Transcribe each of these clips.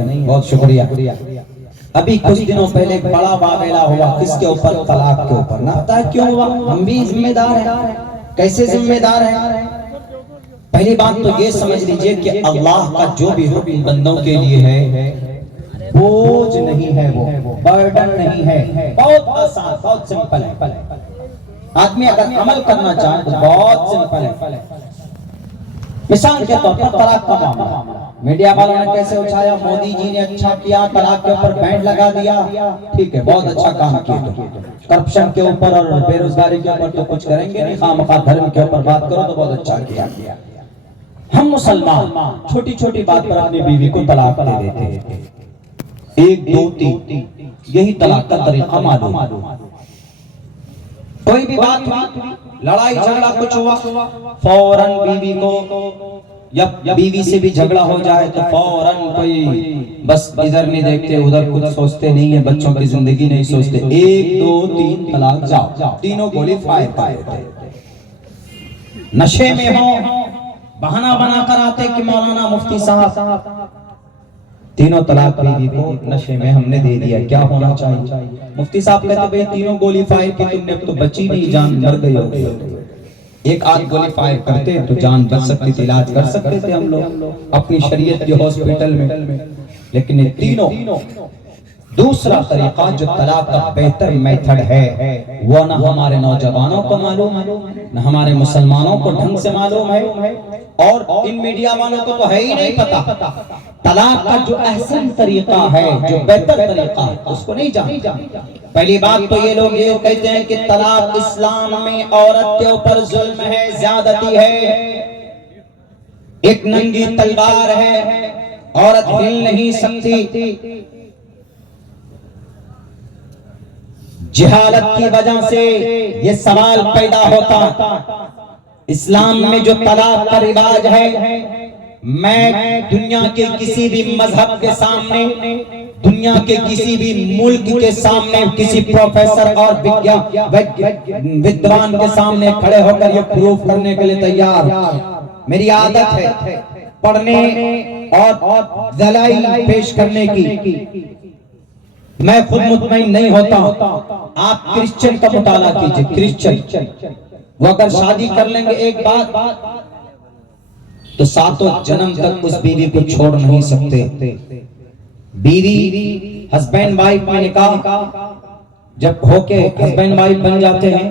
है, बहुत शुक्रिया। अभी कुछ दिनों पहले एक बड़ा वाक़या हुआ, किसके ऊपर? तलाक के ऊपर। ना पता है क्यों हुआ? हम भी जिम्मेदार हैं। कैसे जिम्मेदार हैं? पहली बात तो ये समझ लीजिए कि अल्लाह का जो भी हुक्म बंदों के लिए है बोझ नहीं है, वो बर्डन नहीं है, बहुत आसान, बहुत सिंपल है। आदमी अगर अमल करना चाहे तो बहुत सिंपल है। मिसाल के तौर पर तलाक का मामला मीडिया वालों ने कैसे उठाया, मोदी जी ने अच्छा किया, तलाक के ऊपर बैन लगा दिया, ठीक है, बहुत अच्छा काम किया। करप्शन के ऊपर और बेरोजगारी के ऊपर तो कुछ करेंगे नहीं, खामखा धर्म के ऊपर बात करो तो बहुत अच्छा किया। हम मुसलमान छोटी छोटी बात पर अपनी बीवी को तलाक दे देते हैं, 1 2 3, यही तलाक का तरीका मालूम। कोई भी बात हुई, लड़ाई झगड़ा कुछ हुआ, फौरन बीवी को, या बीवी से भी झगड़ा हो जाए तो फौरन कोई बस इधर नहीं देखते उधर कुछ सोचते नहीं है, बच्चों की जिंदगी नहीं सोचते, 1 2 3 तलाक जाओ, तीनों गोली फायर पाए। नशे में हो, बहाना बना कर आते कि मौलाना मुफ्ती साहब तीनों तलाक बीवी को नशे में हमने दे दिया, क्या होना चाहिए? मुफ्ती साहब कहते भाई तीनों गोली फायर की तुमने, अब तो बची नहीं, जान मर गई हो। एक आध गोली फायर करते तो जान बच सकती थी, इलाज कर सकते थे हम लोग अपनी शरीयत के हॉस्पिटल में, लेकिन ये तीनों। दूसरा तरीका जो तलाक का बेहतर मेथड है वो ना हमारे नौजवानों को मालूम है, ना हमारे मुसलमानों को ढंग से मालूम है, और इन मीडिया वालों को तो है ही नहीं पता। तलाक का जो अहसन तरीका है, जो बेहतर तरीका है, उसको नहीं जानते। पहली बात तो ये लोग ये कहते हैं कि तलाक इस्लाम में औरत के ऊपर जुल्म है, ज्यादती है, एक नंगी तलवार है, औरत हिल नहीं सकती। जिहालत की वजह से ये सवाल पैदा होता। इस्लाम में जो तलाक का रिवाज है, मैं दुनिया के किसी भी मजहब के सामने, दुनिया के किसी भी मुल्क के सामने, किसी प्रोफेसर और विद्वान के सामने खड़े होकर ये प्रूफ करने के लिए तैयार। मेरी आदत है पढ़ने और दलाइल पेश करने की, मैं खुद मुतमईन नहीं होता। आप क्रिश्चियन का मुताला कीजिए, क्रिश्चियन वो अगर शादी कर लेंगे एक बात तो 7 जन्म तक उस बीवी को छोड़ नहीं सकते। बीवी हस्बैंड वाइफ में निकाह जब होके हस्बैंड वाइफ बन जाते हैं,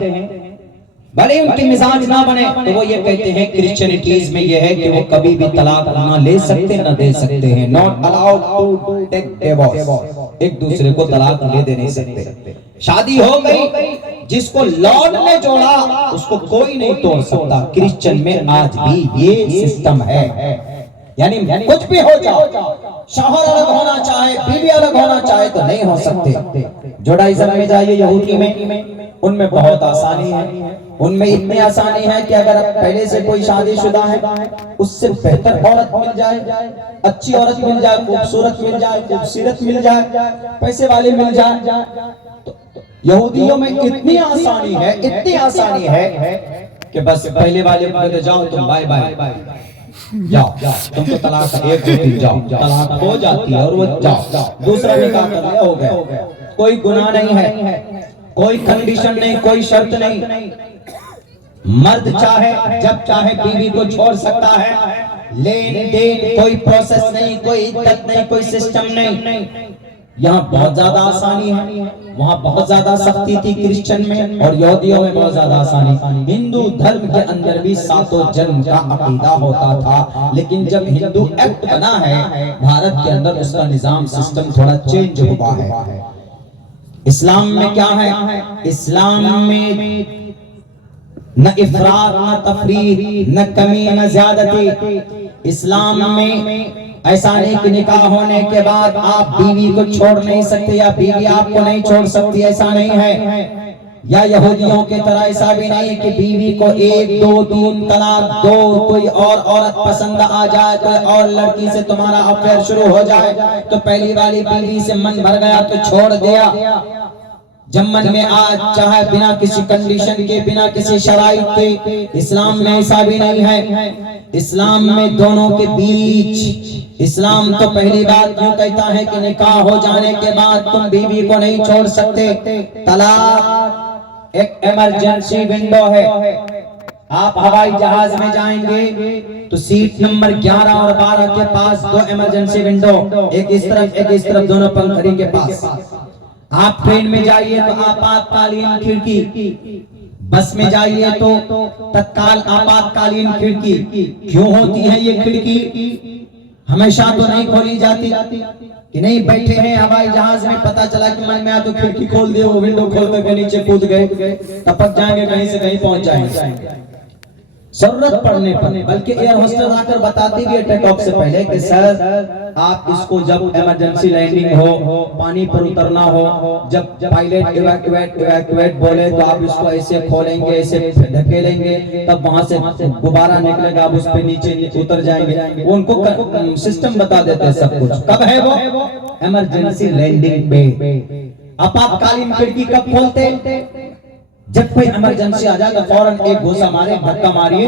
भले उनकी मिजाज ना बने तो वो ये कहते हैं क्रिश्चियनिटीज में ये है कि वो कभी भी तलाक ना ले सकते ना दे सकते हैं, not allowed to take divorce, एक दूसरे को तलाक ले नहीं सकते। शादी हो गई, जिसको लॉर्ड ने जोड़ा उसको कोई नहीं तोड़ सकता। क्रिश्चियन में आज भी ये सिस्टम है, यानी कुछ भी हो जाओ, शौहर अलग होना चाहे, बीवी अलग होना चाहे तो नहीं हो सकते। जुडाइज्म में जाइए, यहूदी में, उनमें बहुत आसानी है। उनमें इतनी आसानी है कि अगर पहले से कोई शादीशुदा है, उससे बेहतर औरत मिल जाए, अच्छी औरत मिल जाए, खूबसूरत मिल जाए, खूबसूरत मिल जाए, पैसे वाले मिल जाए, तो यहूदियों में इतनी आसानी है कि बस पहले वाले बोले जाओ तुम, बाय बाय जाओ, तुमको तलाक 1 2 3 जाओ, तलाक हो जाती है और वो जाओ, दूसरा निकाह कर लिया, हो गया। कोई गुनाह नहीं है, कोई कंडीशन नहीं, कोई शर्त नहीं। मर्द चाहे जब चाहे बीवी को छोड़ सकता है, लेन देन कोई प्रोसेस नहीं, कोई इद्दत नहीं, कोई सिस्टम नहीं। यहाँ बहुत ज्यादा आसानी है, वहाँ बहुत ज्यादा सख्ती थी क्रिश्चियन में, और यहूदियों में बहुत ज्यादा आसानी। हिंदू धर्म के अंदर भी 7 जन्म का अकीदा होता था, लेकिन जब हिंदू एक्ट बना है भारत के अंदर, उसका निजाम सिस्टम थोड़ा चेंज हुआ है। इस्लाम में क्या है? इस्लाम में न इफरात न तफरीत, न कमी न ज्यादती। इस्लाम में ऐसा नहीं कि निकाह होने के बाद आप बीवी को छोड़ नहीं सकते या बीवी आपको नहीं छोड़ सकती, ऐसा नहीं है। या यहूदियों की तरह ऐसा भी नहीं कि बीवी को 1 2 3 तलाक दो, कोई और औरत पसंद आ जाए, कोई और लड़की से तुम्हारा अफेयर शुरू हो जाए तो पहली वाली बीवी से मन भर गया तो छोड़ दिया। जब मन में आज चाहे बिना किसी कंडीशन के, बिना किसी शराइत के, इस्लाम में ऐसा भी नहीं है। इस्लाम में दोनों के बीच, इस्लाम तो पहली बात यूं कहता है कि निकाह हो जाने के बाद तुम बीवी को नहीं छोड़ सकते। तलाक एक इमरजेंसी विंडो है। आप हवाई जहाज में जाएंगे तो सीट नंबर 11 और 12 के पास दो इमरजेंसी विंडो, एक इस तरफ दोनों पंखड़ी के पास। आप ट्रेन में जाइए तो आपातकालीन खिड़की, बस में जाइए तो तत्काल आपातकालीन खिड़की। क्यों होती है ये खिड़की? हमेशा तो नहीं खोली जाती कि नहीं बैठे हैं हवाई जहाज में, पता चला कि मन में आ तो खिड़की खोल दिए, वो विंडो खोल करके नीचे कूद गए, टपक जाएंगे, कहीं से कहीं पहुंच जाएंगे जरूरत पड़ने पर। बल्कि एयर होस्टेस आकर बताती भी है टेक ऑफ से पहले कि सर आप इसको जब इमरजेंसी लैंडिंग हो, पानी पर उतरना हो, जब पायलट इवैक्यूएट बोले तो आप इसको ऐसे खोलेंगे, ऐसे धकेलेंगे, तब वहां से गुब्बारा निकलेगा, आप उस पे नीचे उतर जाएंगे। वो उनको सिस्टम बता देते हैं सब कुछ। कब है वो? इमरजेंसी लैंडिंग पे। आपातकालीन खिड़की कब खोलते? जब कोई इमरजेंसी आ जाए तो फौरन एक घूसा मारे, धक्का मारिए,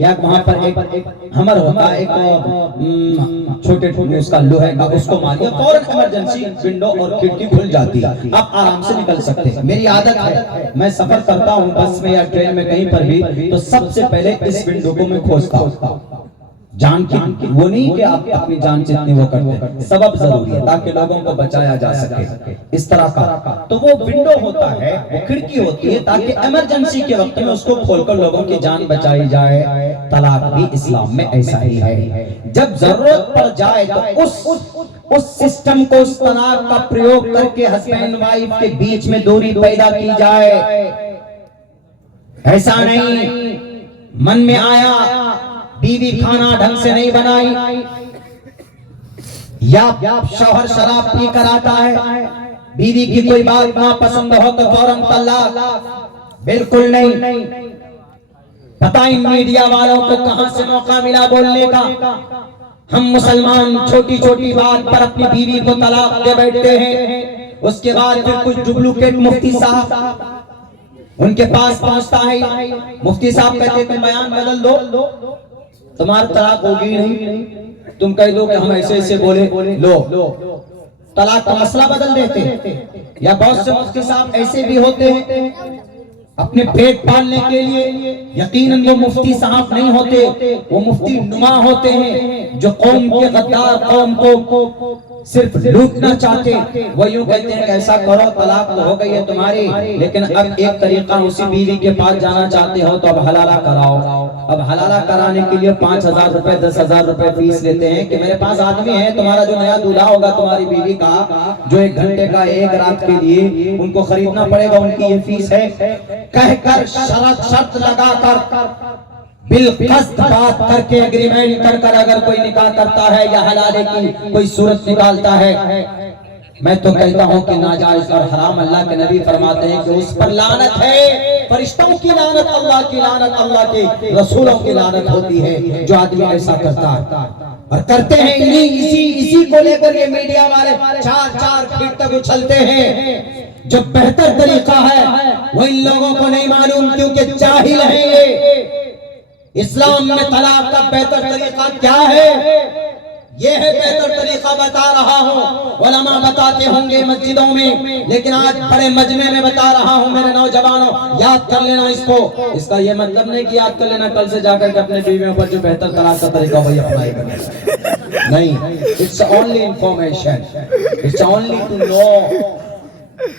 या वहां पर एक हमर होता है, एक छोटे उसका लोहे का, उसको मारिए, फौरन इमरजेंसी विंडो और खिड़की खुल जाती है, आप आराम से निकल सकते हैं। मेरी आदत है, मैं सफर करता हूँ बस में या ट्रेन में कहीं पर भी, तो सबसे पहले इस विंडो को मैं खोजता हूँ। जान की वो नहीं कि आप अपनी जान जितनी वो करते हैं, सबब जरूरी है ताकि लोगों को बचाया जा सके। इस तरह का तो वो विंडो होता है, वो खिड़की होती है, ताकि इमरजेंसी के वक्त में उसको खोलकर लोगों की जान बचाई जाए। तलाक भी इस्लाम में ऐसा ही है। जब जरूरत पड़ जाए तो उस सिस्टम को, उस तलाक का प्रयोग करके हस्बैंड वाइफ के बीच में दूरी पैदा की जाए। ऐसा नहीं मन में आया बीवी खाना ढंग से नहीं बनाई, या शौहर शराब पी कर आता है, बीवी की कोई बात ना पसंद हो तो फौरन तलाक। बिल्कुल नहीं। पता इन मीडिया वालों को कहां से मौका मिला बोलने का। हम मुसलमान छोटी छोटी बात पर अपनी बीवी को तलाक दे बैठते हैं। उसके बाद फिर कुछ डुप्लीकेट मुफ्ती साहब उनके पास पहुंचता है। मुफ्ती साहब कहते तुम बयान बदल दो, तुम्हारा तलाक होगी नहीं, तुम कह दो कि हम ऐसे ऐसे बोले, लो तलाक का मसला बदल देते। या बहुत से मुफ्ती साहब ऐसे भी होते हैं अपने पेट पालने के लिए, यकीनन वो मुफ्ती साहब नहीं होते, वो मुफ्ती नुमा होते हैं जो कौम के गद्दार, कौम को सिर्फ लूटना चाहते। वो यूं कहते हैं ऐसा करो, तलाक तो हो गई है तुम्हारी, लेकिन अब एक तरीका, उसी बीवी के पास जाना चाहते हो तो अब हलाला कराओ। अब हलाला कराने के लिए 5,000 रुपए 10,000 रुपए फीस लेते हैं कि मेरे पास आदमी है, तुम्हारा जो नया दूल्हा होगा तुम्हारी बीवी का, जो 1 घंटे का 1 रात के लिए उनको खरीदना पड़ेगा, उनकी ये फीस है। कहकर शर्त लगाकर बिलकस्त बात करके एग्रीमेंट कर अगर कोई निकाह करता है या हलाले की कोई सूरत निकालता है, मैं तो कहता हूं कि नाजायज और हराम। अल्लाह के नबी फरमाते हैं कि उस पर लानत है, फरिश्तों की लानत, अल्लाह की लानत, अल्लाह के रसूलों की लानत होती है जो आदमी ऐसा करता है। और करते हैं इसी को लेकर ये मीडिया वाले 4 फीट तक उछलते हैं। जो बेहतर तरीका है वो इन लोगों को नहीं मालूम, क्योंकि जाहिल है ये। इस्लाम में तलाक का बेहतर तरीका क्या है, ये है बेहतर तरीका बता रहा हूँ। उलमा बताते होंगे मस्जिदों में, लेकिन आज बड़े मजमे में बता रहा हूँ मेरे नौजवानों, याद कर लेना इसको। इसका ये मतलब नहीं कि याद कर लेना कल से जाकर के अपने बीवियों पर जो बेहतर तलाक का तरीका वही अपनाएगा, नहीं। It's only information, it's only to know.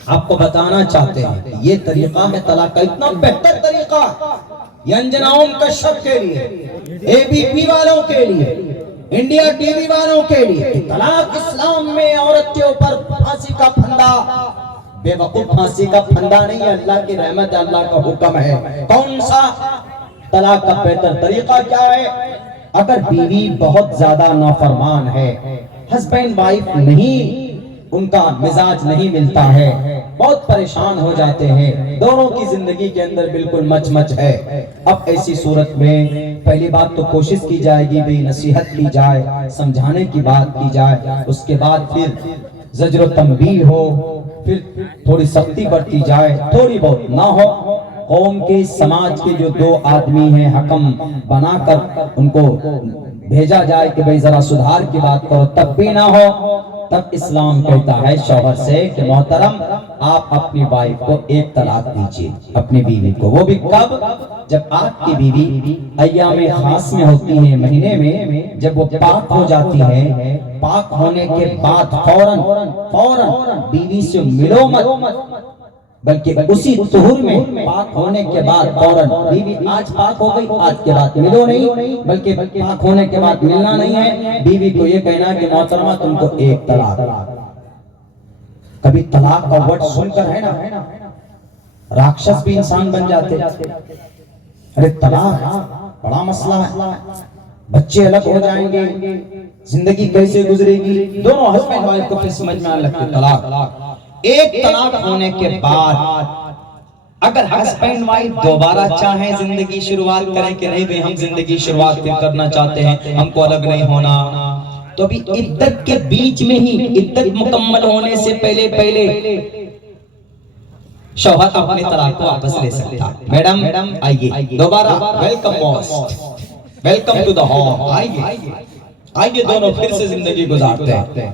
आपको बताना चाहते हैं ये तरीका है तलाक का, इतना बेहतर तरीका अंजनाओं कश्यप के लिए, एबीपी वालों के लिए, इंडिया टीवी वालों के लिए। तलाक इस्लाम में औरत के ऊपर फांसी का फंदा, बेवकूफ फांसी का फंदा नहीं है, अल्लाह की रहमत, अल्लाह का हुक्म है। कौन सा तलाक का बेहतर तरीका क्या है? अगर बीवी बहुत ज्यादा नाफरमान है, हस्बैंड वाइफ नहीं, उनका मिजाज नहीं मिलता है, बहुत परेशान हो जाते हैं, दोनों की जिंदगी के अंदर बिल्कुल मच है। अब ऐसी सूरत में पहली बात तो कोशिश की जाएगी भाई नसीहत की जाए, समझाने की बात की जाए, उसके बाद फिर ज़ज्र तंबीह हो, फिर थोड़ी सख्ती बरती जाए, थोड़ी बहुत ना हो, कौम के समाज के जो दो आदमी हैं हकम बनाकर उनको भेजा जाए कि भाई जरा सुधार की बात करो, तब भी ना हो, तब इस्लाम कहता है शौहर से कि मोहतरम आप अपनी वाइफ को एक तलाक दीजिए, अपनी बीवी को। वो भी कब? जब आपकी बीवी अय्याम खास में होती है, महीने में जब वो पाक हो जाती है, पाक होने के बाद फौरन बीवी से मिलो मत, बल्कि उसी तुहुर में पाक होने के बाद फौरन बीवी आज पाक हो गई, आज के बाद मिलो नहीं, बल्कि पाक होने के बाद मिलना नहीं है। बीवी को ये कहना कि मोहतरमा तुमको एक तलाक। कभी तलाक का वर्ड सुनकर है ना राक्षस भी इंसान बन जाते। अरे तलाक बड़ा मसला है, बच्चे अलग हो जाएंगे, जिंदगी कैसे गुजरेगी, दोनों हस्बैंड वाइफ को फिर समझ में आने लगती है तलाक। एक तलाक होने के बाद अगर हस्बैंड वाइफ दोबारा चाहे जिंदगी शुरुआत करें कि नहीं भाई हम जिंदगी शुरुआत फिर करना चाहते हैं, हमको अलग नहीं होना, तो अभी इद्दत के बीच में ही, इद्दत मुकम्मल होने से पहले शौहर अपने तलाक को वापस ले सकता है। मैडम आइए दोबारा, welcome most, welcome to the home, आइए दोनों फिर से जिंदगी गुजारते हैं।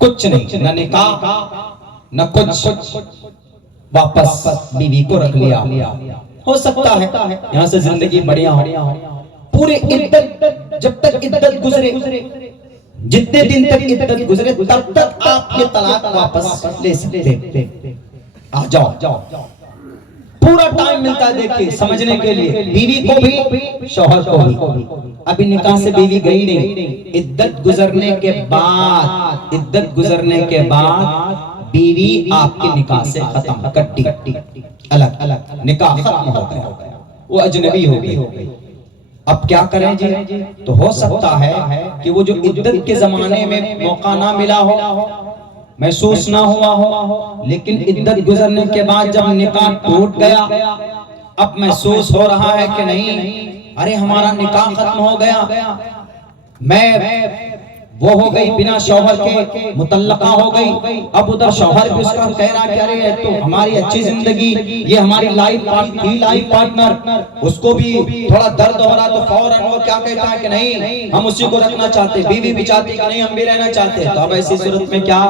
कुछ नहीं, न निकाह न कुछ, वापस बीवी को रख लिया। हो सकता है यहाँ से जिंदगी बढ़िया हो, पूरे इद्दत, जब तक इद्दत गुजरे, जितने दिन तक इद्दत गुजरे तब तक आप ये तलाक वापस ले सकते। आ जाओ, पूरा टाइम मिलता है देखिए समझने के लिए, बीवी को भी शौहर को भी। अभी निकाह से बीवी गई नहीं, इद्दत गुजरने के बाद, इद्दत गुजरने के बाद बीवी आपके निकाह से खत्म, कट्टी अलग, निकाह खत्म हो गया, वो अजनबी हो गई। अब क्या करें जी? तो हो सकता है कि वो जो इद्दत के जमाने में मौका ना मिला हो, महसूस ना हुआ हो, लेकिन इद्दत गुजरने के बाद जब निकाह टूट गया, अब महसूस हो रहा है कि नहीं अरे हमारा निकाह खत्म हो गया, मैं वो हो गई बिना शौहर के, मुतल्लका हो गई। अब उधर शौहर भी उसका कह रहा कि अरे तो हमारी अच्छी जिंदगी, ये हमारी लाइफ पार्टनर, उसको भी थोड़ा दर्द हो रहा, तो फौरन वो क्या कहता है कि नहीं हम उसी को रखना चाहते, बीवी भी चाहती कि नहीं हम भी रहना चाहते। तो अब ऐसी सूरत में क्या,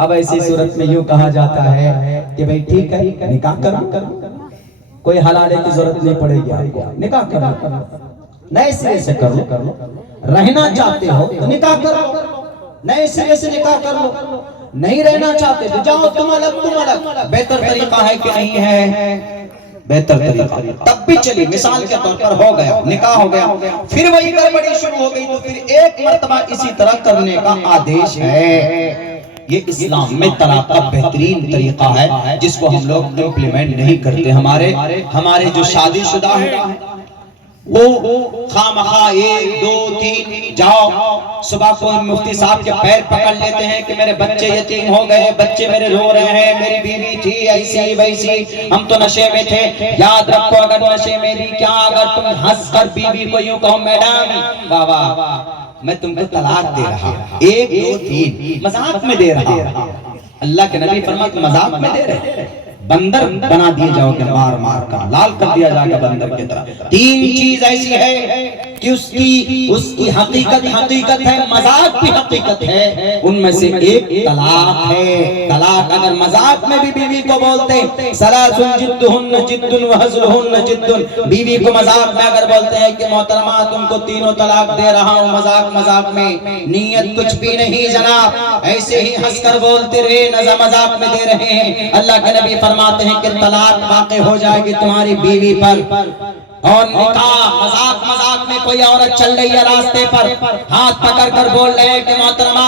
अब ऐसी सूरत में यूं कहा जाता है कि भाई ठीक है निकाह करो, कोई हलाले की जरूरत नहीं पड़ेगी आपको, निकाह करो, नए सिरे से कर लो, रहना चाहते हो तो निकाह करो, नए सिरे से निकाह कर लो, नहीं रहना चाहते तो जाओ तुम अलग। बेहतर तरीका है कि नहीं है? बेहतर तरीका तब भी चली, मिसाल के तौर पर हो गया निकाह हो गया, फिर वही गड़बड़ी शुरू हो गई, तो फिर एक मर्तबा इसी तरह करने का आदेश है। ये इस्लाम में तलाक का बेहतरीन तरीका है जिसको हम लोग इम्प्लीमेंट नहीं करते। हमारे जो शादीशुदा है वो खामखा 1 2 3 जाओ, सुबह को मुफ्ती साहब के पैर पकड़ लेते हैं कि मेरे बच्चे यतीम हो गए, बच्चे मेरे रो रहे हैं, मेरी बीवी थी ऐसी वैसी, हम तो नशे में थे। याद रखो अगर नशे में भी क्या, अगर तुम हंस कर बीवी को यूं कहो मैडम बाबा मैं तुमको तलाक दे रहा, 1 2 3 मजाक में दे रहा, अल्लाह के नबी फरमाते मजाक में दे रहे, बंदर बना दिए जाओगे, मार मार कर लाल कर दिया जाएगा बंदर की तरह। 3 चीज ऐसी है कि उसकी हकीकत है, मजाक भी हकीकत है, उनमें से एक तलाक है। तलाक अगर मजाक में भी बीवी को बोलते सलासुन जिद्दुहुन्न जिद्दुन व हज़लुहुन्न जिद्दुन, बीवी को मजाक में अगर बोलते हैं कि मोहतरमा तुमको 3 तलाक दे रहा हूँ, मजाक में, नीयत कुछ भी नहीं जनाब, ऐसे ही हंसकर बोलते रहे, मजाक में दे रहे हैं। अल्लाह के नबी फरमाते हैं कि तलाक वाक़ई हो जाएगी तुम्हारी बीवी पर। और निकाह मजाक में कोई औरत चल रही है रास्ते पर, हाथ पकड़ कर बोल रहे हैं कि मोहतरमा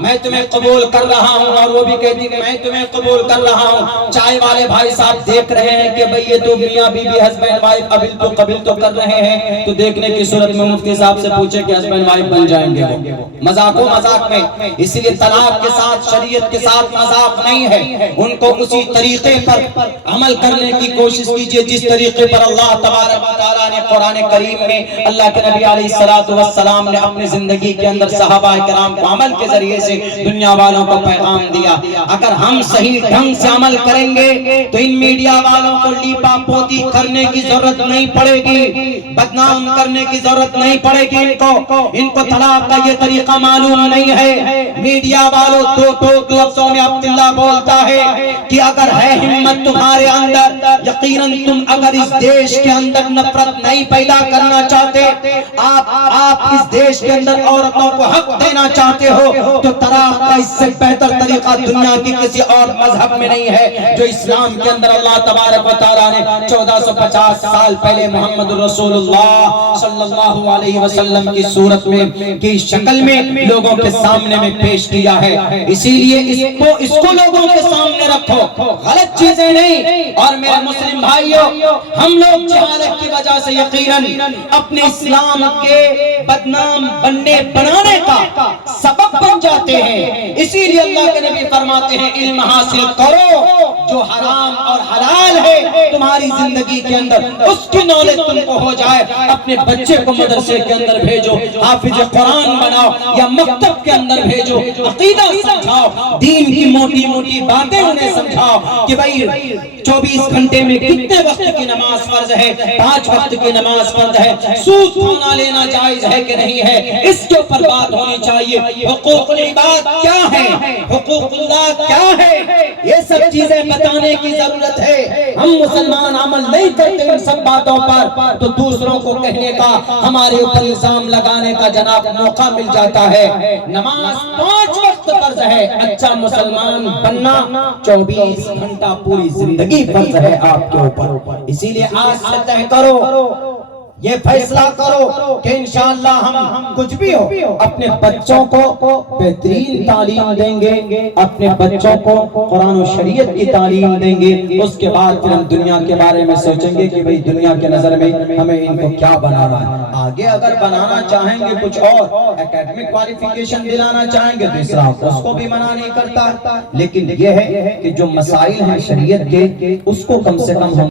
मैं तुम्हें कबूल कर रहा हूँ, और वो भी कहती है मैं तुम्हें कबूल कर रहा हूँ। चाय वाले भाई साहब देख रहे हैं कि भाई ये तो मियां बीवी हस्बैंड वाइफ कबिल तो कर रहे हैं, तो देखने की सूरत में मुफ्ती साहब से पूछे कि हस्बैंड वाइफ बन जाएंगे वो, मजाक में। इसलिए तलाक के साथ, शरीयत के साथ मजाक नहीं है, उनको उसी तरीके पर अमल करने की कोशिश कीजिए जिस तरीके पर अल्लाह तबारक तबारक व तआला ने कुरान करीम में अल्लाह के नबी अलैहिस्सलातु वस्सलाम ने अपनी जिंदगी के अंदर सहाबा किराम को अमल के जरिए से दुनिया वालों को पैगाम दिया। अगर हम सही ढंग से अमल करेंगे तो इन मीडिया वालों को लीपा पोती करने की जरूरत नहीं पड़ेगी, बदनाम करने की जरूरत नहीं पड़ेगी। इनको तलाक का ये तरीका मालूम नहीं है। मीडिया वालों दो लफ्जों में अब्दुल्ला बोलता है कि अगर है हिम्मत तुम्हारे अंदर, यकीनन तुम अगर इस देश के अंदर नफरत नहीं पैदा करना चाहते, आप इस देश के अंदर औरतों को हक देना चाहते हो, तो तलाक का इससे बेहतर तरीका दुनिया की किसी और मजहब में नहीं है जो इस्लाम के अंदर अल्लाह तबारक व तआला ने 1450 साल पहले मोहम्मद रसूलुल्लाह सल्लल्लाहु अलैहि वसल्लम की सूरत में की शक्ल में लोगों के सामने में पेश किया है। इसीलिए इसको लोगों के सामने रखो, गलत चीजें नहीं। और मेरे मुस्लिम भाइयों, हम लोग जहालत की वजह से यकीनन अपने इस्लाम के बदनाम बनाने का सबब बन जाते हैं। इसीलिए अल्लाह के नबी फरमाते हैं इल्म हासिल करो, जो हराम और हलाल है तुम्हारी जिंदगी के अंदर उसकी नॉलेज तुमको हो जाए। अपने बच्चे को मदरसे के अंदर भेजो, हाफिज कुरान बनाओ या मकतब के अंदर भेजो, अकीदा समझाओ, दीन की मोटी मोटी बातें उन्हें समझाओ कि भाई 24 घंटे में कितने वक्त की नमाज फर्ज है, 5 वक्त की नमाज फर्ज है, सूद खाना लेना जायज है कि नहीं है, इसके ऊपर बात होनी चाहिए। हुकूकुल इबाद क्या है, हुकूकुल्लाह क्या है, ये सब चीजें बताने की जरूरत है। हम मुसलमान अमल नहीं करते इन सब बातों पर, तो दूसरों को कहने का, हमारे ऊपर इल्जाम लगाने का जनाब मौका मिल जाता है। नमाज 5 वक्त फर्ज है, अच्छा मुसलमान बनना 24 घंटा पूरी जिंदगी फर्ज है आपके ऊपर। इसीलिए आज से तय करो, ये फैसला करो कि इंशाअल्लाह हम कुछ भी हो अपने बच्चों को बेहतरीन तालीम देंगे, अपने बच्चों को कुरान और शरीयत की तालीम देंगे। उसके बाद फिर हम दुनिया के बारे में सोचेंगे कि भाई दुनिया के नजर में हमें इनको क्या बनाना है। आगे अगर बनाना चाहेंगे कुछ और एकेडमिक क्वालिफिकेशन दिलाना चाहेंगे तो इस्लाम उसको भी मना नहीं करता, लेकिन यह है कि जो मसाइल हैं शरीयत के उसको कम से कम हम